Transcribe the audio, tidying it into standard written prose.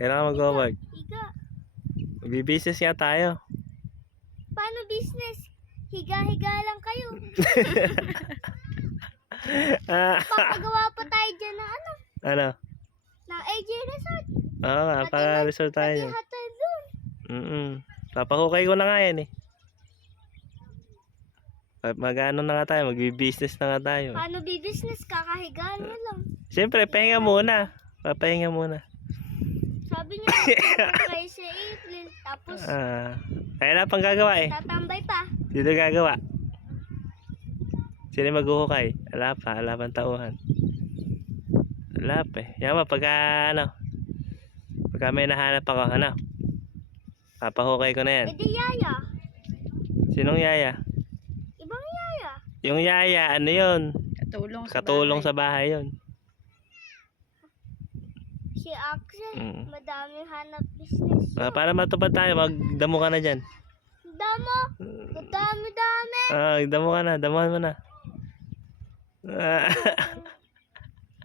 Kailangan mag-work. Higa. Magbi-business nga tayo. Paano business? Higa-higa lang kayo. Papagawa pa tayo dyan ng ano? Ano? Ng AJ Resort. Oo nga, para-resort tayo. Pati hotel doon. Papahukay ko na nga yan eh. Mag-ano na nga tayo, magbi-business na nga tayo. Paano business? Kakahiga na lang. Siyempre, pahinga muna. Papahinga muna. Sabi niya, kayo sa April. Tapos, Kaya na pang gagawa eh. tatambay pa. Dito gagawa. Sino maghuhukay? Wala pang tauhan. Wala pa eh. Yan ba, pagka may nahanap ako, papahukay ko na yan. E di yaya. Sinong yaya? Ibang yaya. Yung yaya, ano yun? Katulong Sa sa bahay. bahay yun. Si Axel, madaming hanap business. Para matupad tayo, magdamo ka na dyan. Damo. Dami-dami. Damo ka na, damuhan mo na.